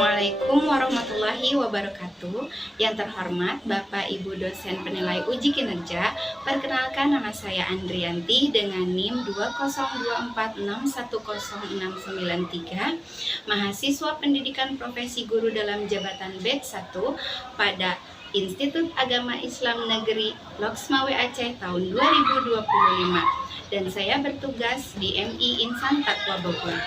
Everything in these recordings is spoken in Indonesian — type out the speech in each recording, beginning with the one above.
Assalamualaikum warahmatullahi wabarakatuh. Yang terhormat Bapak Ibu dosen penilai uji kinerja, perkenalkan nama saya Andrianti dengan NIM 20246106993, mahasiswa pendidikan profesi guru dalam jabatan batch 1 pada Institut Agama Islam Negeri Loksmawe Aceh tahun 2025, dan saya bertugas di MI Insan Taqwa Bogor.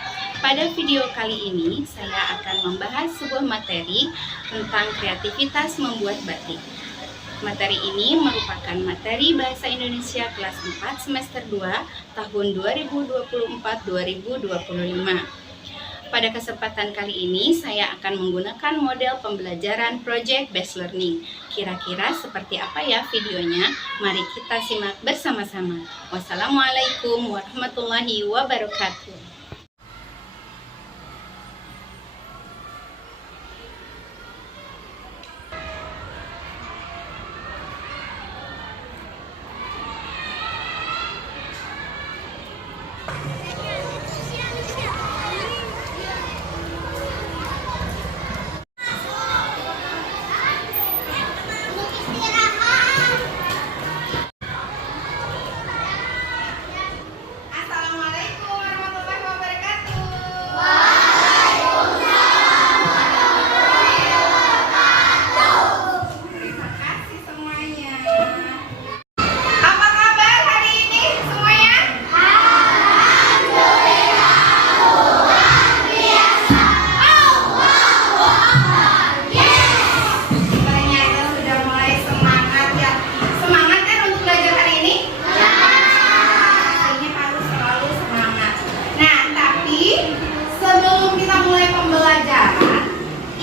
Pada video kali ini, saya akan membahas sebuah materi tentang kreativitas membuat batik. Materi ini merupakan materi Bahasa Indonesia kelas 4 semester 2 tahun 2024-2025. Pada kesempatan kali ini, saya akan menggunakan model pembelajaran Project Based Learning. Kira-kira seperti apa ya videonya? Mari kita simak bersama-sama. Wassalamualaikum warahmatullahi wabarakatuh.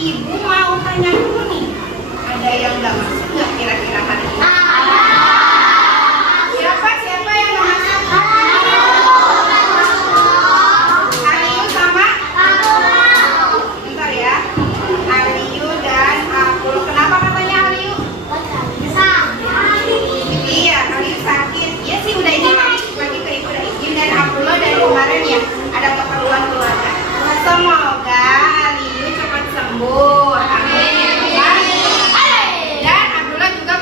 Ibu mau tanya dulu nih, ada yang nggak masuk nggak kira-kira hari ini? Siapa yang nggak masuk? Aliyu sama? Bentar ya, Aliyu dan Abdul. Kenapa katanya Aliyu? Iya, Aliyu sakit. Iya sih, udah izin pagi ke ibu udah izin, dan Abdullah dari kemarin ya ada keperluan keluarga. Semoga Aliyu cepat sembuh, amin. Dan Abdullah juga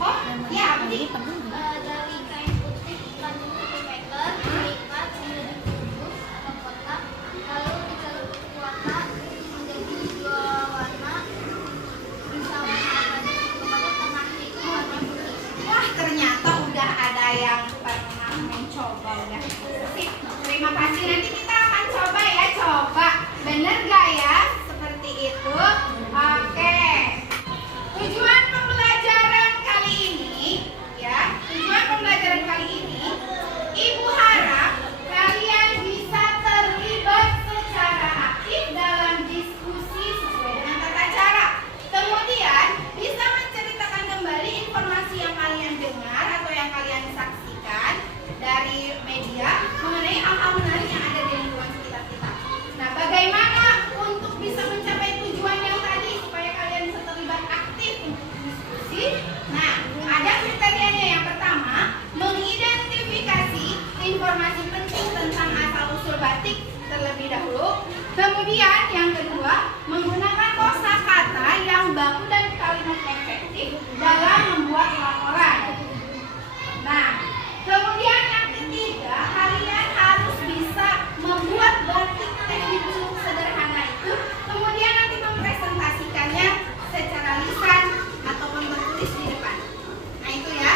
Oh, ya, apa sih? Dari kain putih panjangnya 1 meter, dilipat menjadi bungkus atau kotak, lalu dicelup kuota menjadi 2 warna, bisa warna apa aja, pokoknya tengahnya itu warna putih. Wah, ternyata udah ada yang pernah mencoba udah. Sip, terima kasih. Nanti kita akan coba ya, coba. Bener gak ya? Seperti itu. Oke. Tujuan pembelajaran kali ini, ya, tujuan pembelajaran kali ini, Ibu harap kalian bisa terlibat secara aktif dalam diskusi sesuai dengan tata cara. Kemudian bisa menceritakan kembali informasi yang kalian dengar atau yang kalian saksikan dari media mengenai hal-hal menarik yang ada di lingkungan sekitar kita. Nah, bagaimana untuk bisa mencapai tujuan yang tadi supaya kalian bisa terlibat aktif untuk diskusi? Nah, ada kriterianya. Yang pertama, mengidentifikasi informasi penting tentang asal-usul batik terlebih dahulu. Kemudian yang kedua, menggunakan kosakata yang baku dan kalimat efektif dalam membuat laporan. Nah, kemudian yang ketiga, kalian harus bisa membuat batik teknik suluk sederhana itu, kemudian nanti mempresentasikannya secara lisan ataupun tertulis di depan. Nah, itu ya.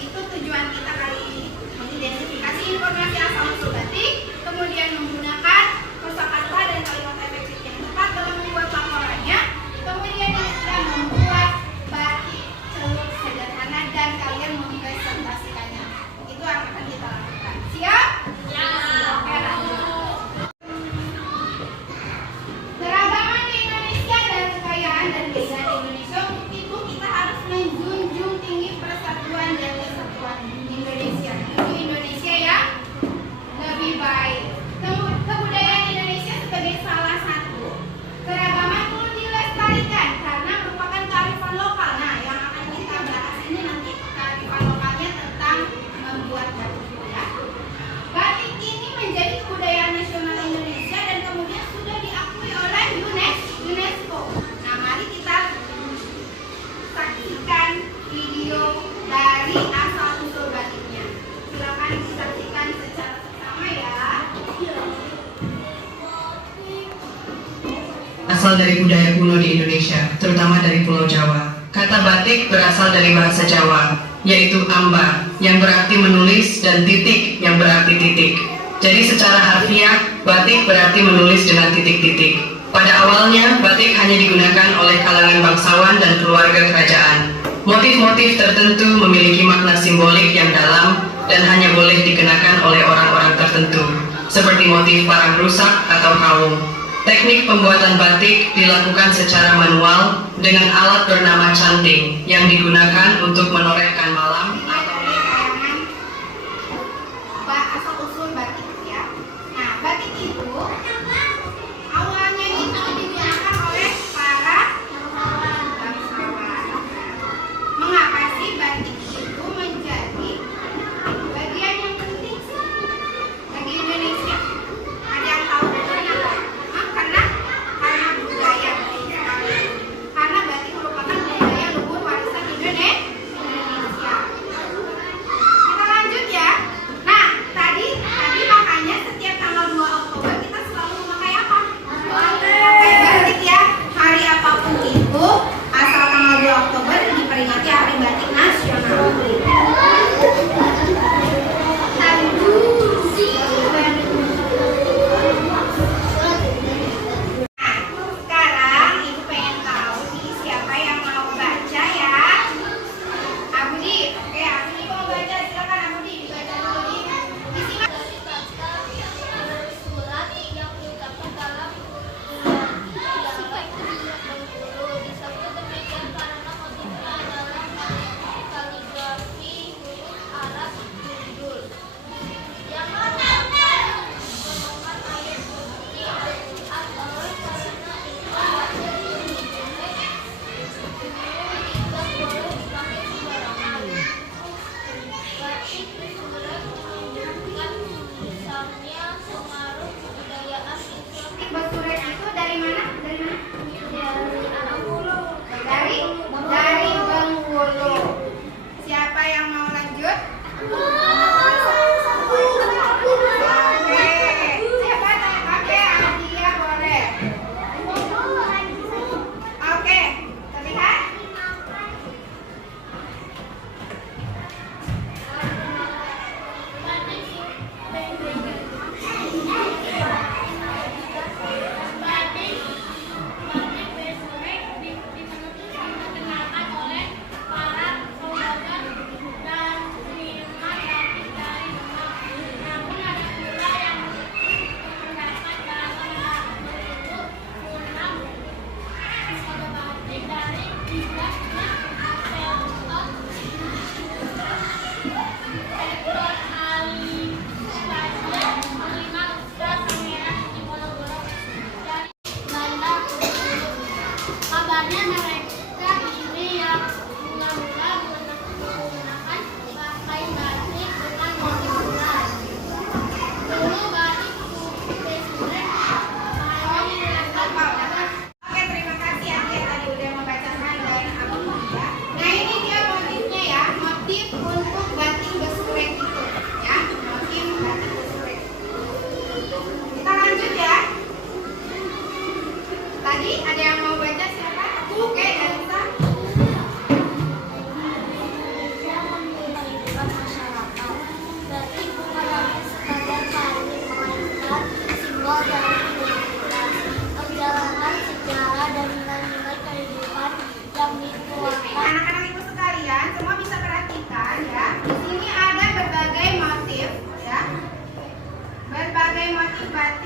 Itu tujuan kita kali ini. Mengidentifikasi informasi asal-usul batik, kemudian menggunakan kosakata dan kalimat efektif yang tepat dalam membuat laporannya, kemudian yang ketiga membuat batik celup sederhana dan kalian mempresentasikannya. Itu yang akan kita lakukan. Siap? Ya. Oke, lanjut. Keragaman di Indonesia dan kekayaan dan keindahan Indonesia, untuk itu kita harus menjunjung tinggi persatuan dan kesatuan Indonesia. Itu Indonesia ya lebih baik. Kebudayaan Indonesia sebagai salah satu keragaman perlu dilestarikan karena merupakan kearifan lokal. Nah, yang akan kita bahas ini nanti kearifan lokalnya tentang membuat batik ya. Batik ini menjadi kebudayaan nasional Indonesia dan kemudian sudah diakui oleh UNESCO. Nah, mari kita saksikan video dari asal-usul batiknya. Silakan disaksikan secara bersama ya. Asal dari budaya kuno di Indonesia, terutama dari Pulau Jawa. Kata batik berasal dari bahasa Jawa, yaitu amba, yang berarti menulis, dan titik, yang berarti titik. Jadi secara harfiah, batik berarti menulis dengan titik-titik. Pada awalnya, batik hanya digunakan oleh kalangan bangsawan dan keluarga kerajaan. Motif-motif tertentu memiliki makna simbolik yang dalam dan hanya boleh dikenakan oleh orang-orang tertentu, seperti motif parang rusak atau kaum. Teknik pembuatan batik dilakukan secara manual dengan alat bernama canting yang digunakan untuk menorehkan malam atau asal-usul batik ya. Nah, batik itu awalnya itu digunakan oleh para bangsawan. Mengapa sih batik itu menjadi bagian yang penting sih bagi Indonesia? Ada yang tahu kenapa? Karena budaya. Karena batik merupakan budaya luhur warisan Indonesia. Kita lanjut ya. Nah, tadi makanya setiap tanggal 2 Oktober kita selalu memakai apa? Memakai batik ya. Hari apapun itu, asal tanggal 2 Oktober diperingati Hari Batik Nasional. Sekarang Ibu pengen tahu nih siapa yang mau baca ya.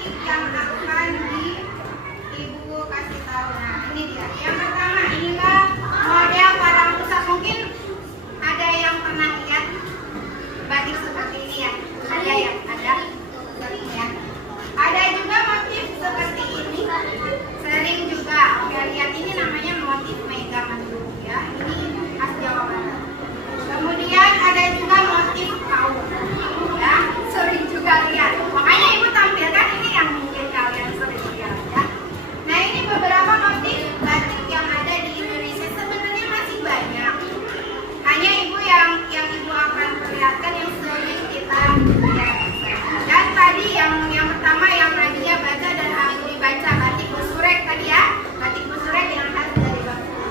motif yang akan Ibu kasih tahu. Nah, ini dia. Yang pertama, inilah model padang pusat. Mungkin ada yang pernah lihat batik seperti ini ya. Ada ya, ada seperti ini ya. Ada juga motif seperti ini. Sering juga. Oke, lihat ini namanya motif mega madu ya. Ini khas Jawa Barat. Kemudian ada juga motif kaum. Ya, sering juga lihat. Makanya Ibu tampilkan ini yang mungkin kalian sering lihat ya. Nah, ini beberapa motif batik yang ada di Indonesia. Sebenarnya masih banyak. Hanya Ibu yang Ibu akan perlihatkan yang sering kita lihat. Dan tadi yang pertama yang Nadia baca dan Alwi baca batik Busurek tadi ya. Batik Busurek yang khas dari Bengkulu.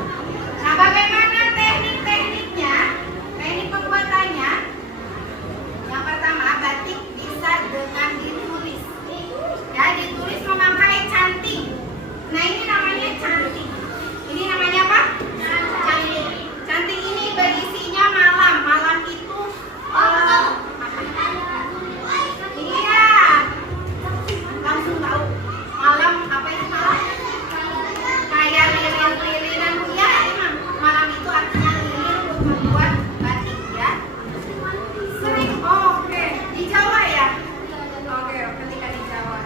Nah, bagaimana teknik-tekniknya? Teknik pembuatannya? Yang pertama, batik bisa dengan ditulis. Ya, ditulis memakai canting. Nah, ini namanya canting. Ini namanya apa? Canting. Canting ini berisinya malam. Malam itu iya. Langsung tahu. Malam apa itu malam? Kayak lilin-lilinan ya, emang. Malam itu artinya lilin untuk membuat batik ya. Sering. Oh, oke. Di Jawa ya? Oke, ketika di Jawa.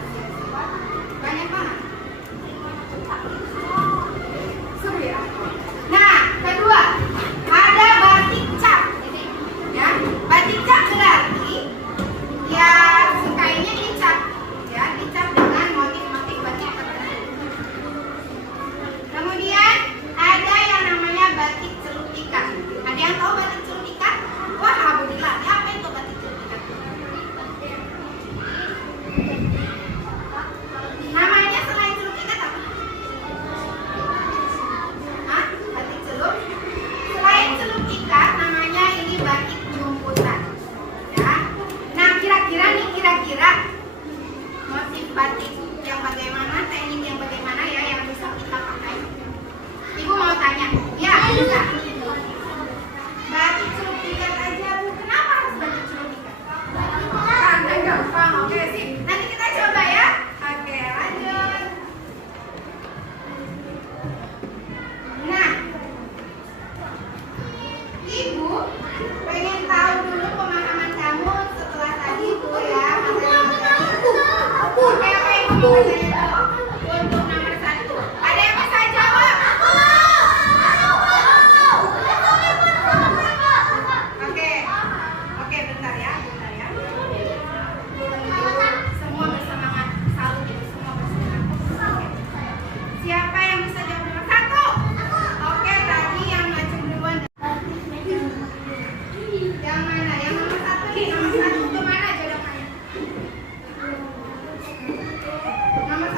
Banyak banget. Seru ya. Nah, kedua, ada batik cap. Ya, batik cap berarti ya sukainya dicap. Ya, dicap dengan motif-motif batik tertentu. Kemudian ada yang namanya batik celup ikan. Ada yang tahu batik celup ikan? Wah, alhamdulillah. Ya, apa itu batik celup ikan? Namanya selain celup ikan apa? Hah? Batik celup? Selain celup ikan, namanya ini batik jumputan. Ya. Nah, kira-kira motif batik yang bagaimana, teknik yang bagaimana ya yang bisa kita pakai? Ibu mau tanya. Ya, bisa. Batik celup ikan aja, Bu. Kenapa harus batik celup ikan? Karena gampang. Oke, sip. Nanti kita coba ya. Oke, lanjut. Nah, Ibu pengen tahu dulu pemahaman kamu setelah tadi itu ya. Oke, apa Ibu mau tanya dulu? Untuk nomor 1. Ada yang bisa jawab? Oke, bentar ya. Semua bersemangat, salut itu semua bersemangat. Oke. Siapa yang bisa jawab nomor 1? Oke, tadi yang maju duluan. Yang mana? Yang nomor 1 nih. Nomor 1 kemana jodohannya? Nomor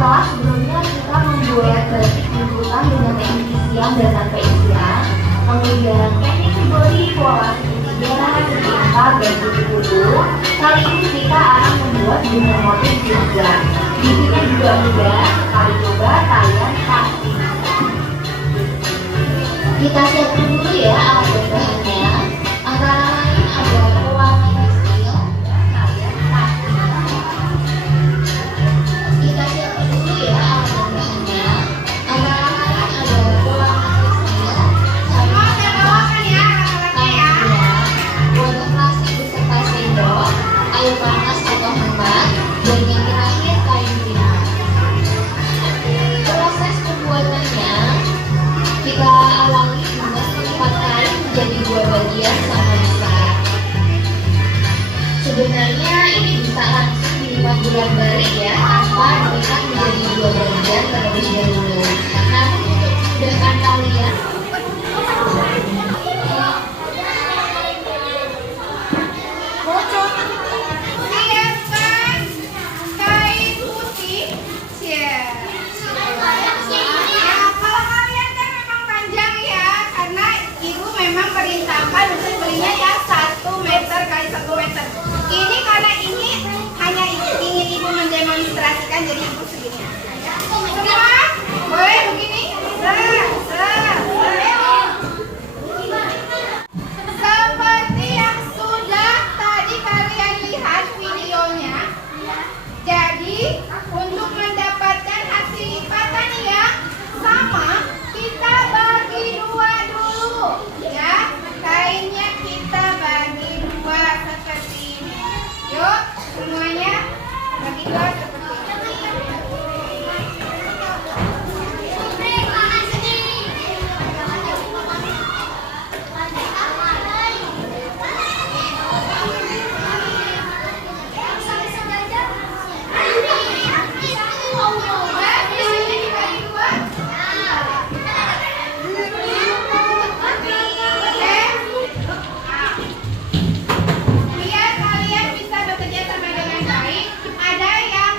Setelah sebelumnya kita membuat batik liputan dengan teknik isian dan tanpa isian, kemudian teknik figuri, pola segitiga, segitiga, dan kutu-kutu. Kali ini kita akan membuat dengan motif juga. Bikinnya juga mudah, sekali coba kalian pasti. Kita siapkan dulu ya alat dan bahannya. Antara lain ada pewarna tekstil, kalian pasti. Kita siapkan dulu ya alat dan bahannya. Antara lain ada pewarna tekstil, wadah plastik beserta sendok, air panas atau hangat, dan yang terakhir kain printer. Proses pembuatannya kita alami dengan melipat kain menjadi dua bagian sama besar. Sebenarnya ini bisa langsung dilipat bulat-balik ya, tanpa dilipat menjadi dua bagian terlebih dahulu. Namun untuk memudahkan kalian, siapkan kain putih. Kalau kalian kan memang panjang ya, karena ibu memang perintahkan untuk belinya ya 1 meter kali 1 meter. Ini karena ini hanya ingin ibu mendemonstrasikan, jadi ibu segini. Semua boleh begini. Seperti yang sudah tadi kalian lihat videonya. Jadi untuk mendapatkan hasil lipatan yang sama, kita bagi dua dulu ya. Kainnya kita bagi dua seperti ini. Yuk semuanya bagi dua seperti ini. Biar kalian bisa bekerja sama dengan baik, ada yang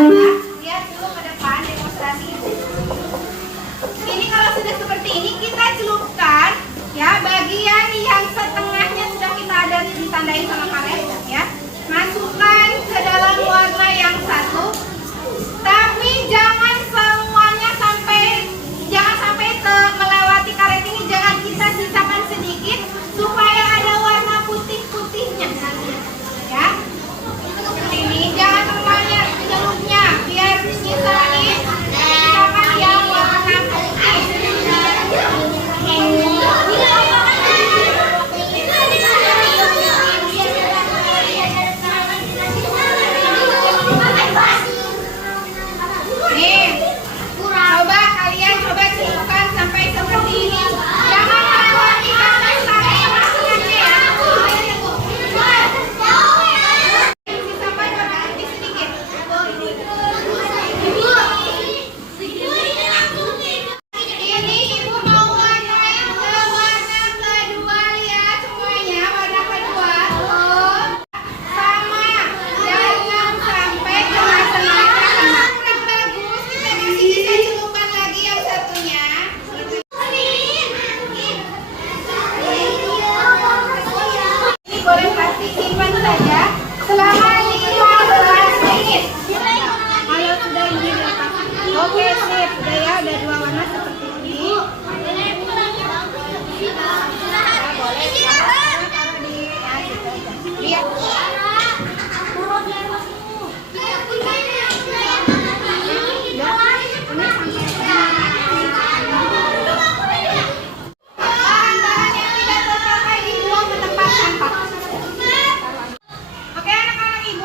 sana, lihat dulu ke depan demonstrasi ibu. Ini kalau sudah seperti ini kita celupkan ya, bagian yang setengahnya sudah kita ada ditandain sama karet ya. Masukkan ke dalam warna yang satu, tapi jangan semuanya jangan sampai melewati karet ini, jangan kita sisakan sedikit supaya ada warna putih-putihnya ya. Seperti ini, jangan semuanya celupnya, biar sisain sisakan yang warna putih. Nih, kalian coba celupkan sampai seperti ini. Jangan melewati kata sampai tengah-tengahnya ya. Sisakan ganti sedikit. Ini ibu mau warnain ke warna kedua, lihat semuanya warna kedua. Sama, jangan sampai tengah-tengahnya kena. Kurang bagus, kita masih bisa celupkan lagi yang satunya. Ini boleh pasti simpan saja selama 15 menit. Kalau sudah ini dilepas. Oke, sip. Udah ya, udah dua warna seperti ini. Ya, boleh. Taruh di ya, gitu aja. Lihat. Bahan-bahan yang tidak terpakai dibuang ke tempat sampah. Oke anak-anak ibu,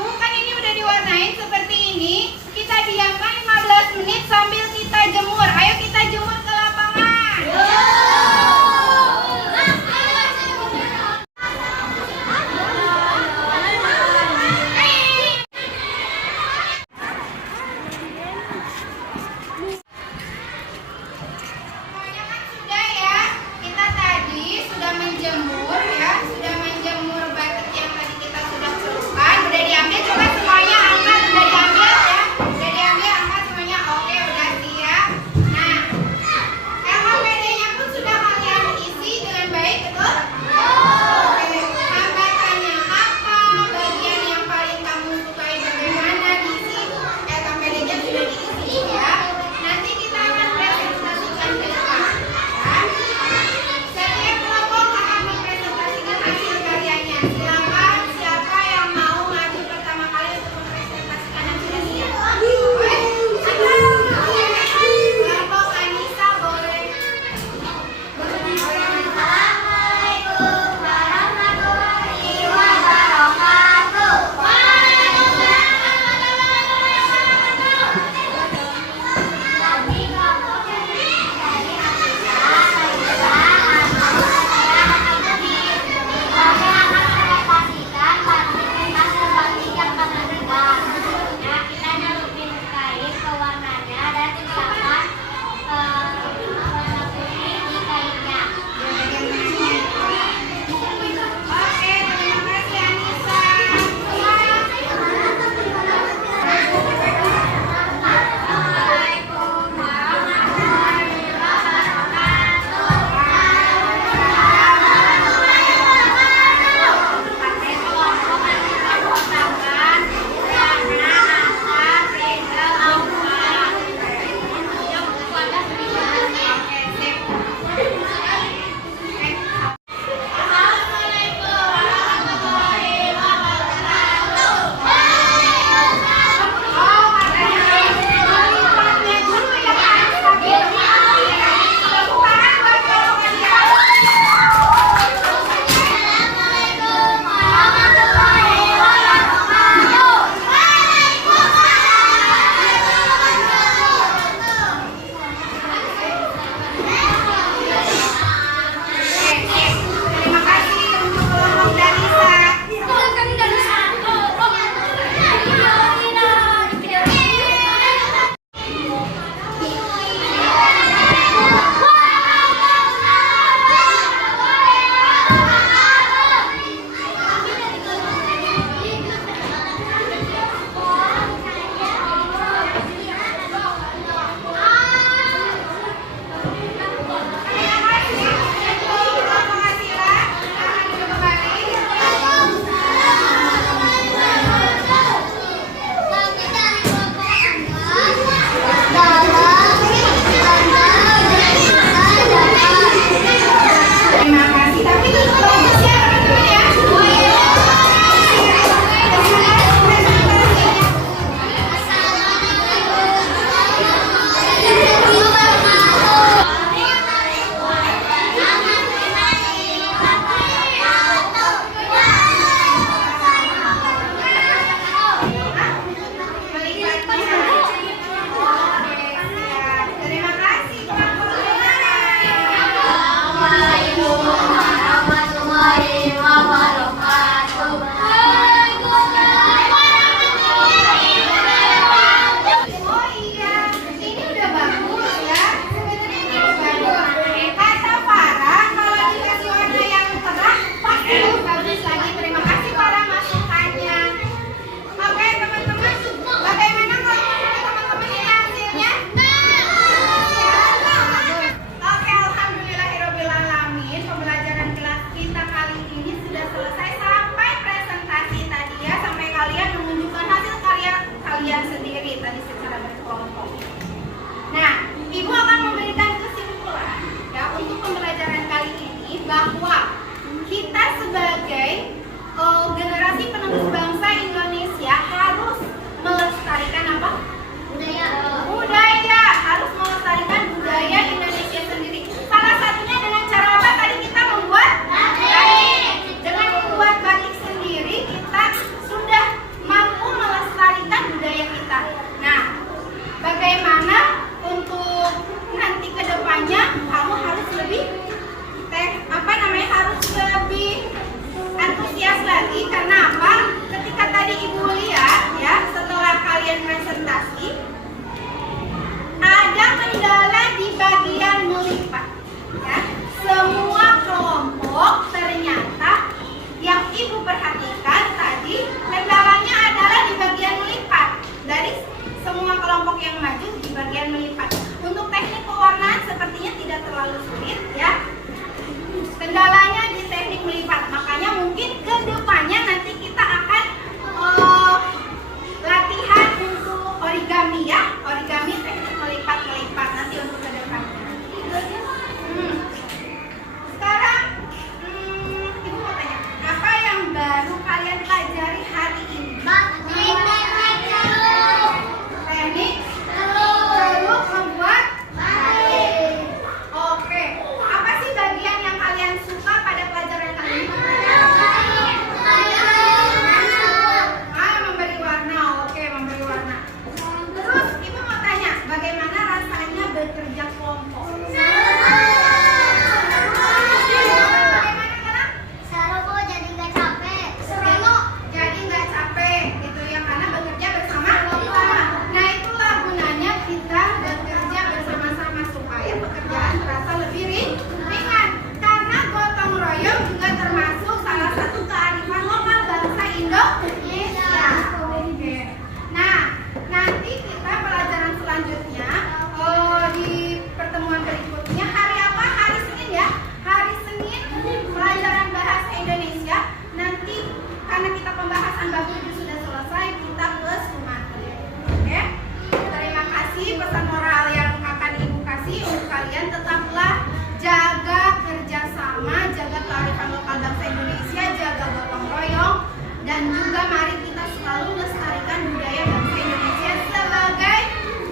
mari kita selalu lestarikan budaya bangsa Indonesia sebagai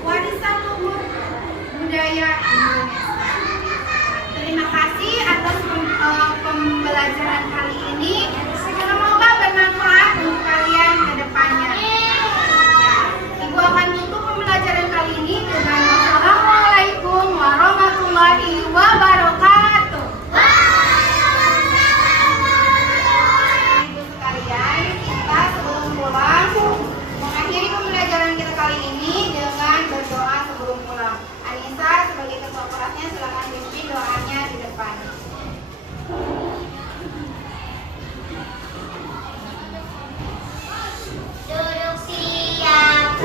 warisan luhur budaya Indonesia. Terima kasih atas pembelajaran kali ini. Semoga bermanfaat untuk kalian ke depannya. Ya, Ibu akan tutup pembelajaran kali ini dengan Assalamualaikum warahmatullahi wabarakatuh. Ibu sekalian, kita sebelum pulang mengakhiri pembelajaran kita kali ini dengan berdoa sebelum pulang. Anissa sebagai ketua kelasnya silakan pimpin doanya di depan. Duduk siap,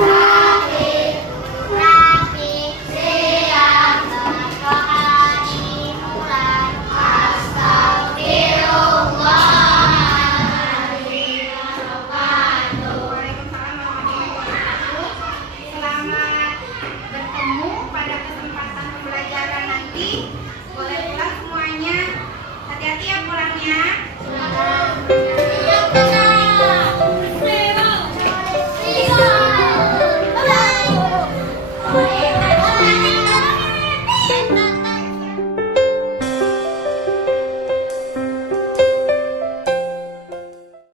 rapi, siap, berdoa dimulai. Astagfirullahaladzim. Waalaikumsalam warahmatullahi wabarakatuh. Selamat bertemu pada kesempatan pembelajaran nanti.